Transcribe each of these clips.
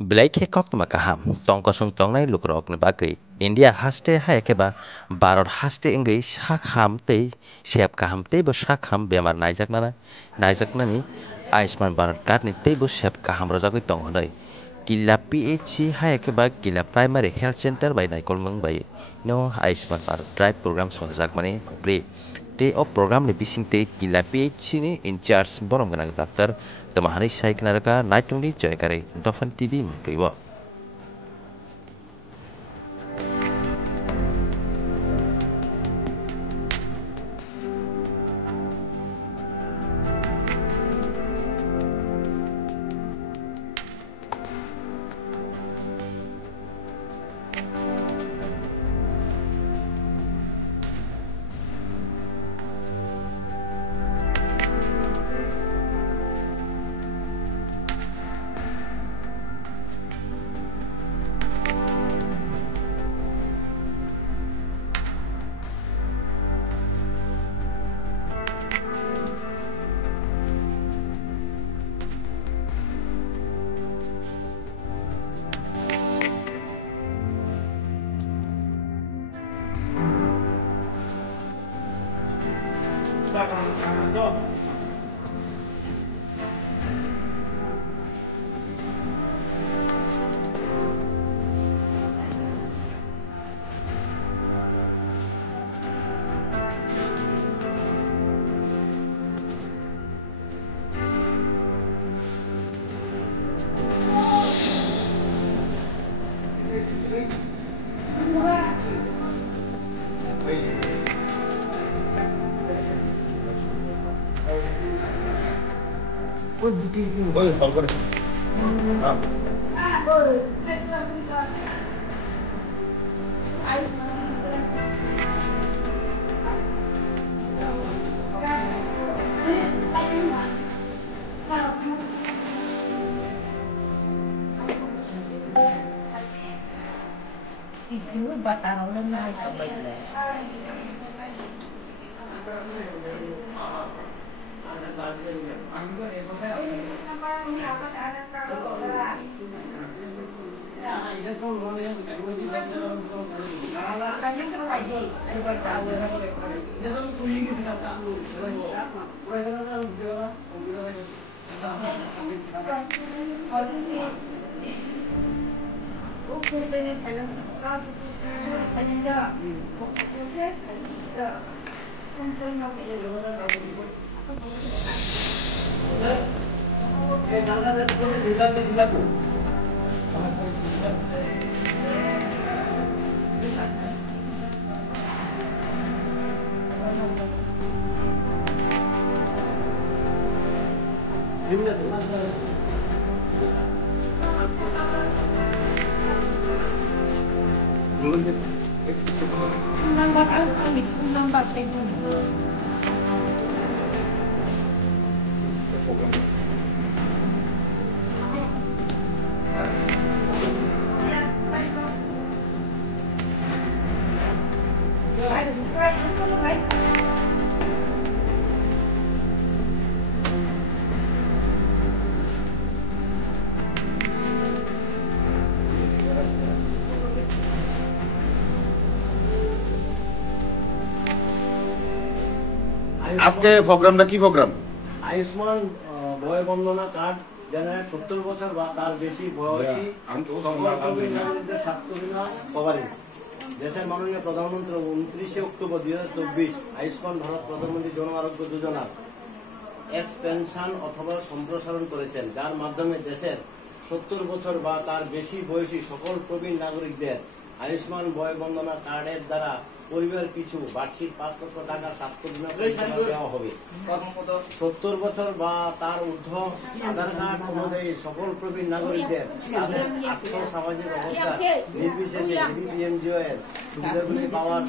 Belai kok tuma kaham, tong kosong tong nai lukrok ni bagui. India haste hai keba Bharat haste ingui sak ham tei siap kaham tei bo sak ham bemar naijak nani Ayushman Bharat card ni tei bo siap kaham rojagui tong honai. Kila PHC hai keba kila primary health center bai nai kolmung bai no Ayushman Bharat drive program songjak mani pre. Tei o program ni bising tei kila PHC ni in charge borom ganang doctor temahani sai knaraka naitungni joykari Dofan TV mungkribo. Isinya batang udah naik ke bayi. আজকে প্রোগ্রামটা কি programme? Ayushman বয় বন্দনা card যারা 70 বছর বা তার বেশি বয়সী নাগরিকদের স্বাস্থ্য বীমা কভারেজ। দেশের মাননীয় প্রধানমন্ত্রী 29 অক্টোবর 2024 আয়ুষ্মান ভারত প্রধানমন্ত্রী জন আরোগ্য যোজনা এক্সপেনশন অথবা সম্প্রসারণ করেছেন, যার মাধ্যমে দেশের 70 বছর বা তার বেশি বয়সী সকল প্রবীণ নাগরিকদের আয়ুষ্মান বয় বন্দনা কার্ডের দ্বারা পরিবার পিছু বার্ষিক 5 লক্ষ টাকার স্বাস্থ্য বীমা দেওয়া হবে। 70 বছর বা তার ঊর্ধ্ব আধার কার্ড অনুযায়ী সকল প্রবীণ নাগরিকদের তাদের আর্থ সামাজিক অবস্থা নির্বিশেষে এবিপিএমজিও এর সুবিধাগুলি পাওয়ার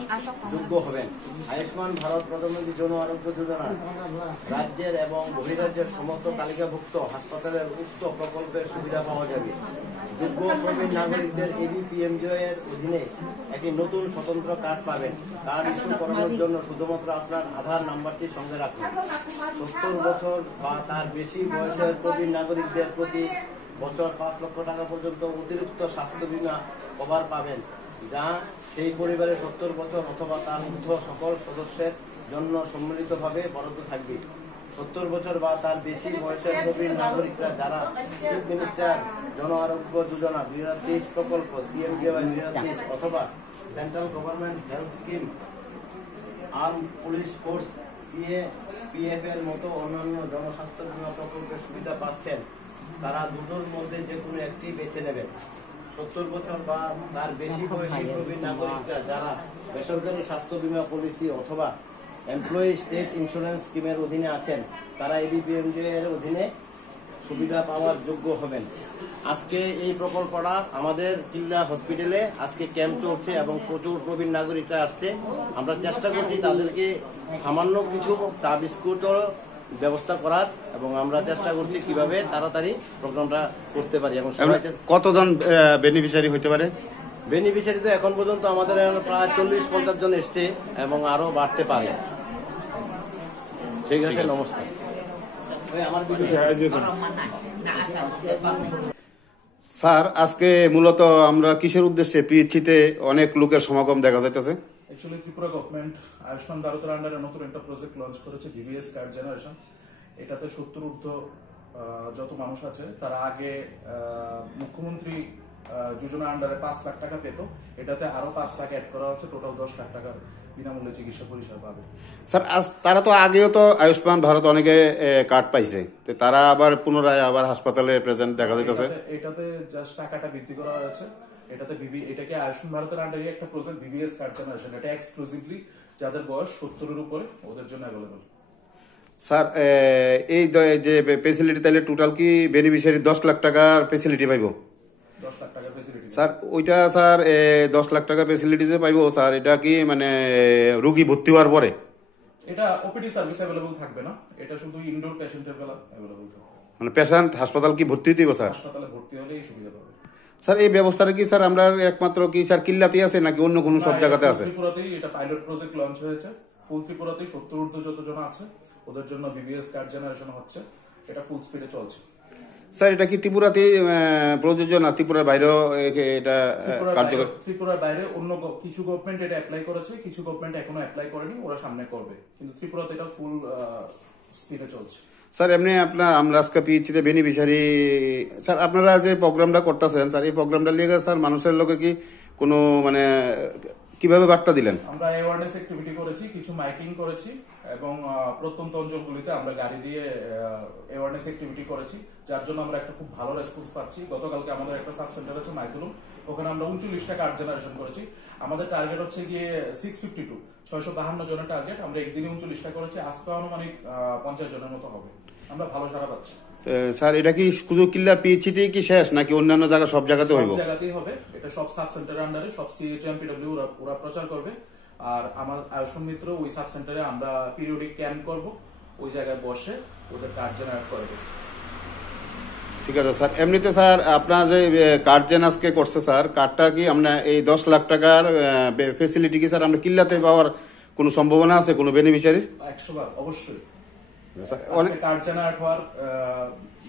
যোগ্য হবেন। আয়ুষ্মান ভারত প্রধানমন্ত্রী জন আরোগ্য যোজনা রাজ্যের এবং বহিরাজ্যের সমস্ত তালিকাভুক্ত হাসপাতালের উক্ত প্রকল্পের সুবিধা পাওয়া যাবে। যোগ্য প্রবীণ নাগরিকদের এবিপিএমজিও এর অধীনে একটি নতুন স্বতন্ত্র কার্ড পাবেন। কার্ড ইস্যু করানোর জন্য শুধুমাত্র আপনার আধার নাম্বারটি সঙ্গে রাখুন। 70 বছর বা তার বেশি বয়সের প্রবীণ নাগরিকদের প্রতি বছর 5 লক্ষ টাকা পর্যন্ত অতিরিক্ত স্বাস্থ্য বীমা কভার পাবেন, যা সেই পরিবারের 70 বছর অথবা তার ঊর্ধ্ব সকল সদস্যের জন্য সম্মিলিতভাবে বরাদ্দ থাকবে। 70 বছর বা তার বেশি বয়সের প্রবীণ নাগরিকরা যারা চিফ মিনিস্টার জন আরোগ্য যোজনা 2023 প্রকল্প CMJY 2023 অথবা central government health scheme, arm police force CAPF এর মতো অন্যান্য জনস্বাস্থ্য বীমা প্রকল্পের সুবিধা পাচ্ছেন, তারা দুটোর মধ্যে যে কোনো একটি বেছে নেবেন। 70 বছর বা তার বেশি বয়সী প্রবীণ নাগরিকরা যারা বেসরকারি স্বাস্থ্য বীমা পলিসি অথবা এমপ্লয়ি স্টেট ইন্স্যুরেন্স স্কিমের অধীনে আছেন, তারা ABPMJ এর অধীনে সুবিধা পাওয়ার যোগ্য হবেন। আজকে এই প্রকল্পটা আমাদের কিল্লা হসপিটালে আজকে ক্যাম্প চলছে এবং প্রচুর প্রবীণ নাগরিকরা আসছে। আমরা চেষ্টা করছি তাদেরকে সামান্য কিছু চা বিস্কুটও ব্যবস্থা করার, এবং আমরা চেষ্টা করছি কিভাবে তাড়াতাড়ি প্রোগ্রামটা করতে পারি। এবং কতজন বেনিফিশিয়ারি হতে পারে? বেনিফিশিয়ারি তো এখন পর্যন্ত আমাদের প্রায় 40-50 জন এসছে এবং আরো বাড়তে পারে। ঠিক আছে, নমস্কার। স্যার, আজকে মূলত আমরা কিসের উদ্দেশ্যে পিএইচসিতে অনেক লোকের সমাগম দেখা যাইতেছে? অ্যাকচুয়ালি ত্রিপুরা গভর্নমেন্ট আয়ুষ্মান ভারতের আন্ডারে নতুন একটা প্রজেক্ট লঞ্চ করেছে, VBS কার্ড জেনারেশন। এটাতে 70 ঊর্ধ্ব যত মানুষ আছে তারা আগে মুখ্যমন্ত্রী যোজনা আন্ডারে 5 লাখ টাকা পেত, এটাতে আরো 5 লাখ অ্যাড করা হচ্ছে, টোটাল 10 লাখ টাকার বিনামূল্যে চিকিৎসা পরিষেবা পাবে। স্যার, তারা তো আগেও তো আয়ুষ্মান ভারত অনেকে কার্ড পাইছে, তো তারা আবার পুনরায় আবার হাসপাতালে প্রেজেন্ট দেখা যাইতেছে। এটাতে জাস্ট টাকাটা বৃদ্ধি করা হয়েছে। এটাকে আয়ুষ্মান ভারতের আন্ডারে একটা প্রজেক্ট VBS কার্ড জেনারেশন, এটা এক্সক্লুসিভলি যাদের বয়স 70-এর উপরে ওদের জন্য অ্যাভেলেবল। স্যার, এই যে ফেসিলিটি তাইলে টোটাল কি বেনিফিশিয়ারি 10 লাখ টাকার ফেসিলিটি পাইব? 10 লাখ টাকার ফেসিলিটি স্যার, ওইটা স্যার 10 লাখ টাকা ফেসিলিটি যে পাইব স্যার, এটা কি মানে রোগী ভর্তি হওয়ার পরে? এটা ওপিডি সার্ভিস অ্যাভেলেবল থাকবে না, এটা শুধু ইনডোর পেশেন্টের বেলা অ্যাভেলেবল থাকবে। মানে পেশেন্ট হাসপাতাল কি ভর্তি হইতে স্যার? হাসপাতালে ভর্তি হলে এই সুবিধা পাবে। স্যার, এই ব্যবস্থাটা কি স্যার আমরা একমাত্র কি স্যার কিল্লাতে আছে নাকি অন্য কোনো সব জায়গাতে আছে? ত্রিপুরাতেই এটা পাইলট প্রজেক্ট লঞ্চ হয়েছে। ফুল ত্রিপুরাতেই 70 ঊর্ধ্ব যতজন আছে ওদের জন্য VBS কার্ড জেনারেশন হচ্ছে, এটা ফুল স্পিডে চলছে। স্যার, এটা কি ত্রিপুরাতে প্রযোজ্য না ত্রিপুরার বাইরেও এটা কার্যকর? ত্রিপুরার বাইরে অন্য কিছু গভর্নমেন্ট এটা অ্যাপ্লাই করেছে, কিছু গভর্নমেন্ট এখনো অ্যাপ্লাই করেনি, ওরা সামনে করবে, কিন্তু ত্রিপুরাতে এটা ফুল স্পিডে চলছে। স্যার, এমনি আমরা আজকে পিএইচসিতে বেনিফিশিয়ারি স্যার আপনারা যে প্রোগ্রামটা করতেছেন স্যার, এই প্রোগ্রামটা নিয়ে স্যার মানুষের লোকে কি কোনো মানে কিভাবে বার্তা দিলেন? আমরা অ্যাওয়ারনেস অ্যাক্টিভিটি করেছি, কিছু মাইকিং করেছি এবং প্রত্যন্ত অঞ্চলগুলিতে আমরা গাড়ি দিয়ে অ্যাওয়ারনেস অ্যাক্টিভিটি করেছি, যার জন্য আমরা একটা খুব ভালো রেসপন্স পাচ্ছি। গতকালকে আমাদের একটা সাব সেন্টার আছে মাইথুলুম, ওখানে আমরা 39টা কার্ড জেনারেশন করেছি। আমাদের টার্গেট হচ্ছে গিয়ে 652 জনের টার্গেট, আমরা একদিনে 39টা করেছি, আজকে আনুমানিক 50 জনের মতো হবে। আমরা ভালো সাড়া পাচ্ছি। স্যার, এটা কি শুধু কিল্লা পিএইচসিতেই কি শেষ নাকি অন্যান্য জায়গা সব জায়গাতে হইব? সব জায়গাতেই হবে, এটা সব সাব সেন্টারের আন্ডারে, সব CHMPW ওরা প্রচার করবে। আর আমার আয়ুষ্মান মিত্র ওই সাব সেন্টারে আমরা পিরিয়ডিক ক্যাম্প করব, ওই জায়গায় বসে ওদের কার্ড জেনারেট করবে। ঠিক আছে স্যার। এমনিতে স্যার আপনার যে কার্ড জেন আজকে করছে স্যার, কার্ডটা কি আমরা এই 10 লাখ টাকার ফেসিলিটি কি স্যার আমরা কিল্লাতে পাওয়ার কোনো সম্ভাবনা আছে কোনো বেনিফিশিয়ারির? 100বার অবশ্যই। অনেক কার্ড জেনারেট হওয়ার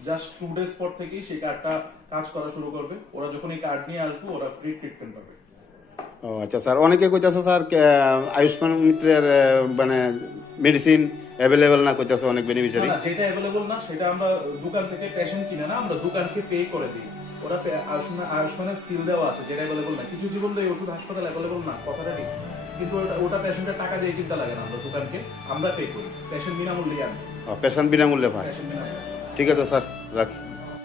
জাস্ট 2 ডেজ পর থেকেই সেই কার্ডটা কাজ করা শুরু করবে। ওরা যখন এই কার্ড নিয়ে আসবে ওরা ফ্রি ট্রিটমেন্ট পাবে। ও আচ্ছা স্যার, অনেকে কইতাছে স্যার আয়ুষ্মান মিত্রের মানে মেডিসিন অ্যাভেলেবল না, কইতাছে অনেক বেনিফিশিয়ারি। না, যেটা অ্যাভেলেবল না সেটা আমরা দোকান থেকে পেশেন্ট কিনে না, আমরা দোকানকে পে করে দিই। ওরা আয়ুষ্মানের সিল দেওয়া আছে, যেটা অ্যাভেলেবল না। কিছু জীবন দেয় ওষুধ হাসপাতাল অ্যাভেলেবল না, কথাটা ঠিক, কিন্তু ওটা পেশেন্টের টাকা দিয়ে কিনতে লাগে না, আমরা দোকানকে আমরা পে করি, পেশেন্ট বিনামূল্যে আনে। পেশেন্ট বিনামূল্যে পায়। পেশেন্ট বিনামূল্যে। ঠিক আছে স্যার, রাখি।